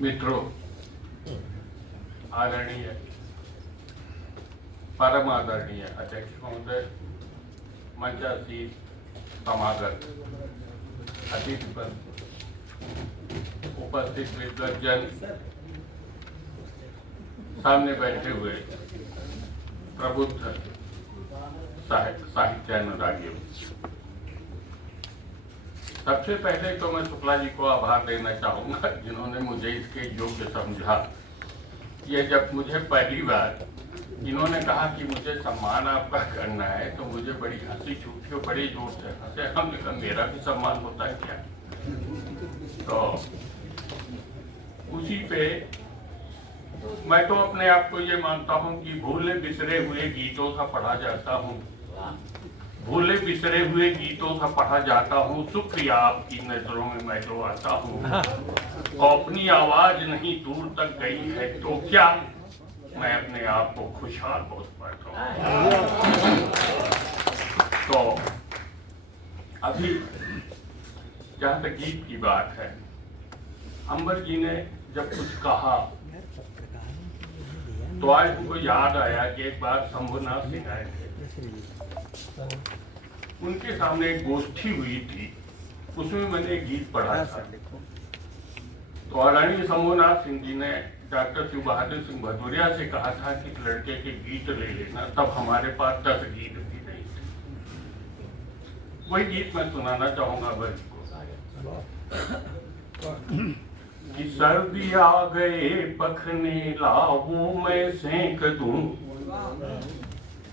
मित्रों, आदरणीय परम आदरणीय अध्यक्ष महोदय, मंचासीन समागत अतिथि पर उपस्थित विद्वज्जन, सामने बैठे हुए प्रबुद्ध साहित्यानुरागियों, सबसे पहले तो मैं शुक्ला जी को आभार देना चाहूँगा जिन्होंने मुझे इसके योग्य समझा। ये जब मुझे पहली बार इन्होंने कहा कि मुझे सम्मान आपका करना है तो मुझे बड़ी हंसी छूटी और बड़ी जोर से हंसे। हमने कहा मेरा भी सम्मान होता है क्या? तो उसी पे मैं तो अपने आप को ये मानता हूँ कि भूले बिसरे हुए गीतों सा पढ़ा जाता हूँ, भूले बिसरे हुए गीतों सा पढ़ा जाता हूँ। शुक्रिया आपकी नजरों में मैं जो आता हूँ, और अपनी आवाज नहीं दूर तक गई है तो क्या, मैं अपने आप को खुशहाल बहुत पाता हूँ। तो अभी जहाँ तक गीत की बात है, अंबर जी ने जब कुछ कहा तो आज हमको याद आया कि एक बार शंभुनाथ सिंह आए थे, उनके सामने एक गोष्ठी हुई थी, उसमें मैंने एक गीत पढ़ा था। तो आदरणीय शंभुनाथ सिंह जी ने डॉक्टर शिव बहादुर सिंह भदौरिया से कहा था कि लड़के के गीत ले लेना। तब हमारे पास 10 गीत भी नहीं थे। वही गीत मैं सुनाना चाहूंगा बस को कि सर्दी आ गए पखने लाऊं मैं सेंक दूं,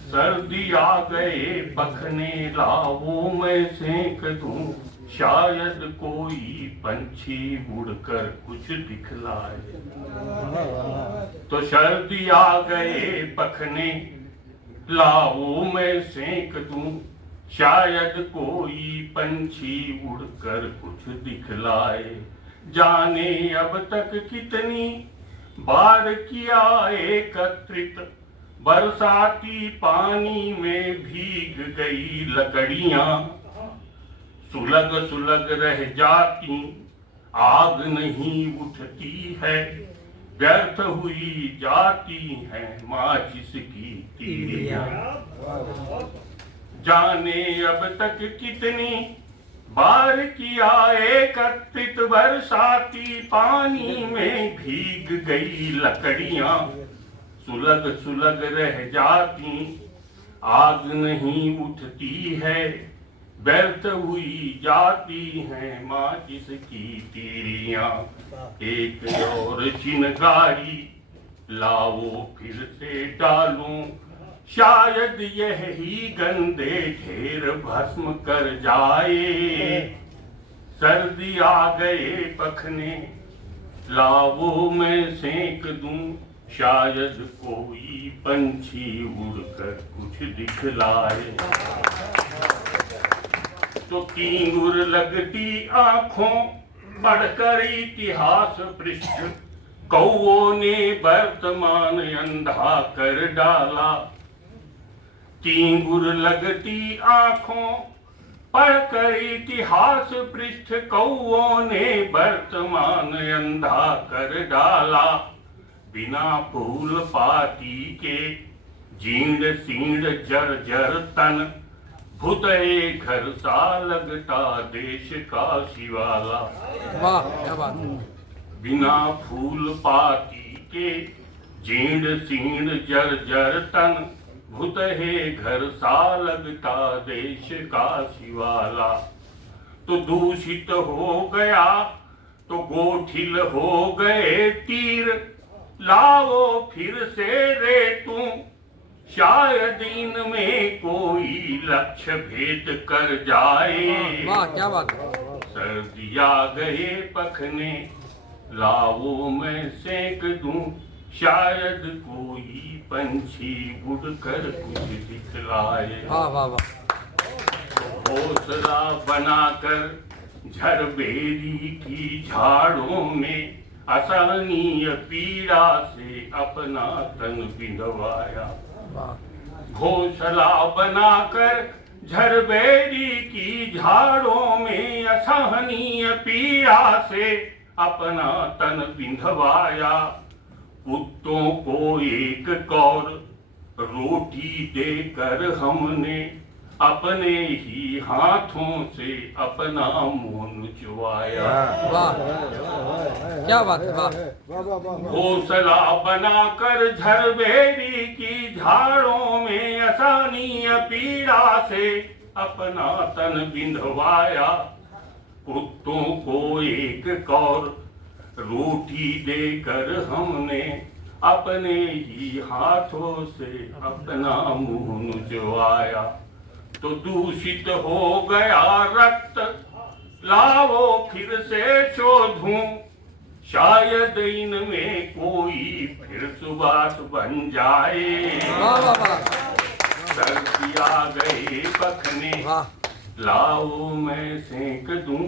सर्दी आ गए पखने लाऊं मैं सेंक दूं, शायद कोई पंछी उड़कर कुछ दिखलाए। तो सर्दी आ गए पखने लाऊं मैं सेंक दूं, शायद कोई पंछी उड़कर कुछ दिखलाए। जाने अब तक कितनी बार किया एकत्रित, बरसाती पानी में भीग गई लकड़ियां, सुलग सुलग रह जाती, आग नहीं उठती है, व्यर्थ हुई जाती हैं माचिस की तीलियां। जाने अब तक कितनी बार किया एकत्रित, बरसाती पानी में भीग गई लकड़ियां, सुलग सुलग रह जाती, आग नहीं उठती है, व्यर्थ हुई जाती हैं माचिस की तीलियां। एक और चिनगारी लाओ फिर से डालूं, शायद यह ही गंदे ढेर भस्म कर जाए। सर्दी आ गए पखने लाओ मैं सेंक दूं, शायद कोई पंछी उड़कर कुछ दिखलाए। तो कींगुर लगती आंखों पढ़कर इतिहास पृष्ठ, कौओं ने वर्तमान अंधा कर डाला। कींगुर लगती आंखों पढ़कर इतिहास पृष्ठ, कौओं ने वर्तमान अंधा कर डाला। बिना फूल पाती के जीर्ण सीर्ण जर जर तन, भुतए घर सा लगता देश का शिवाला। वाह क्या बात। बिना फूल पाती के जीर्ण सीर्ण जर जर तन, भुतहे घर सा लगता देश का शिवाला। तो दूषित हो गया तो गोठिल हो गए तीर, लाओ फिर से रे तू, शायद इनमें कोई लक्ष्य भेद कर जाए। वाह क्या बात। सर्दी आ गए पखने लाओ मैं सेंक दूं, शायद कोई पंछी उड़कर कुछ दिखलाए। वाह वाह वाह। घोंसला बनाकर झरबेरी की झाड़ों में, असहनीय पीड़ा से अपना तन बिंधवाया। घोंसला बनाकर झरबेरी की झाड़ों में, असहनीय पीड़ा से अपना तन बिंधवाया। कुत्तों को एक कौर रोटी देकर हमने अपने ही हाथों से अपना मुंह नुचवाया। क्या बात है, वाह। घोंसला बनाकर झरबेरी की झाड़ों में असहनीय पीड़ा से अपना तन बिंधवाया। कुत्तों को एक कौर रोटी देकर हमने अपने ही हाथों से अपना मुंह नुचवाया। तो दूषित हो गया रक्त, लाओ फिर से शोधूं, शायद इनमें कोई फिर सुबास बन जाए। सर्दी आ गए पखने, लाओ मैं सेंक दूं,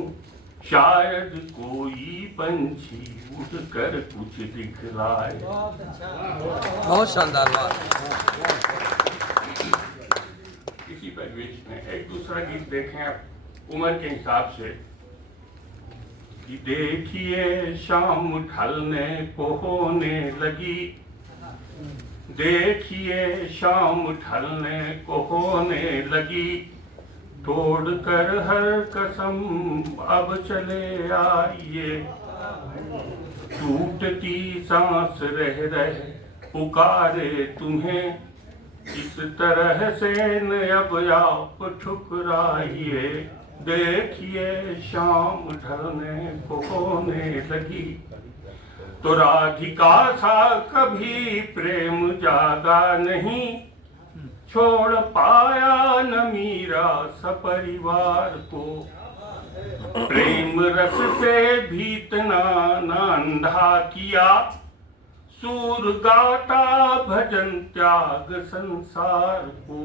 शायद कोई पंछी उड़कर कुछ दिखलाए। बहुत शानदार बात। इसी परिवेश में एक दूसरा गीत देखें आप उम्र के हिसाब से कि देखिए शाम ढलने को होने लगी, देखिए शाम ढलने को होने लगी, तोड़कर हर कसम अब चले आइए। टूटती सांस रह रह पुकारे तुम्हें, इस तरह से न अब आप ठुकराइए। देखिए शाम ढलने को होने लगी, तो राधिका सा कभी प्रेम जागा नहीं, छोड़ पाया न मीरा सपरिवार को। प्रेम रस से भी इतना न अंधा किया, सूर गाता भजन त्याग संसार को।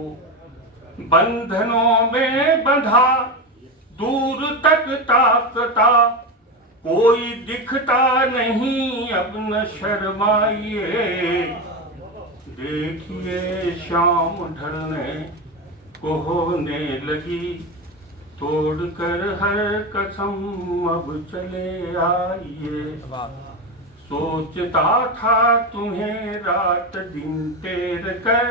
बंधनों में बंधा दूर तक ताकता, कोई दिखता नहीं अब न शर्माइए। देखिए शाम ढलने को होने लगी, तोड़कर हर कसम अब चले आइए। सोचता था तुम्हें रात दिन तेर कर,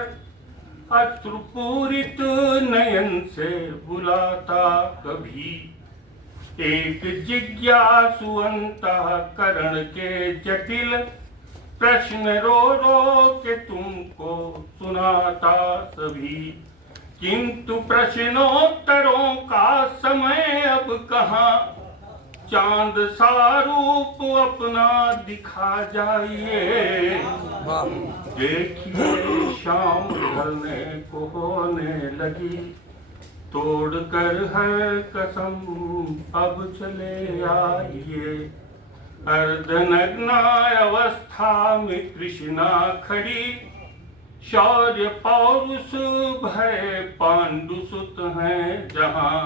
अश्रुपूरित नयन से बुलाता कभी। एक जिज्ञासु अंतःकरण के जटिल प्रश्न रो रो के तुमको सुनाता सभी। किंतु प्रश्नोत्तरों का समय अब कहाँ, चांद सा रूप अपना दिखा जाइए। देखिए शाम ढलने को होने लगी, तोड़कर हर कसम अब चले आइए। अर्धनग्ना अवस्था में कृष्णा खड़ी, शौर्य पौरुष भय पांडुसुत हैं जहां,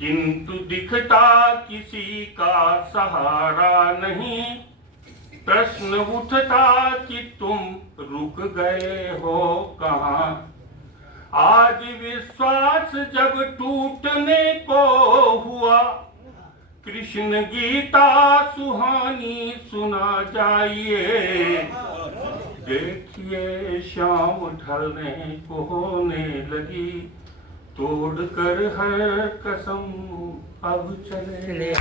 किंतु दिखता किसी का सहारा नहीं। प्रश्न उठता कि तुम रुक गए हो कहाँ। आज विश्वास जब टूटने को हुआ, कृष्ण गीता सुहानी सुना जाइए। देखिए शाम ढलने को होने लगी, तोड़कर हर कसम अब चले।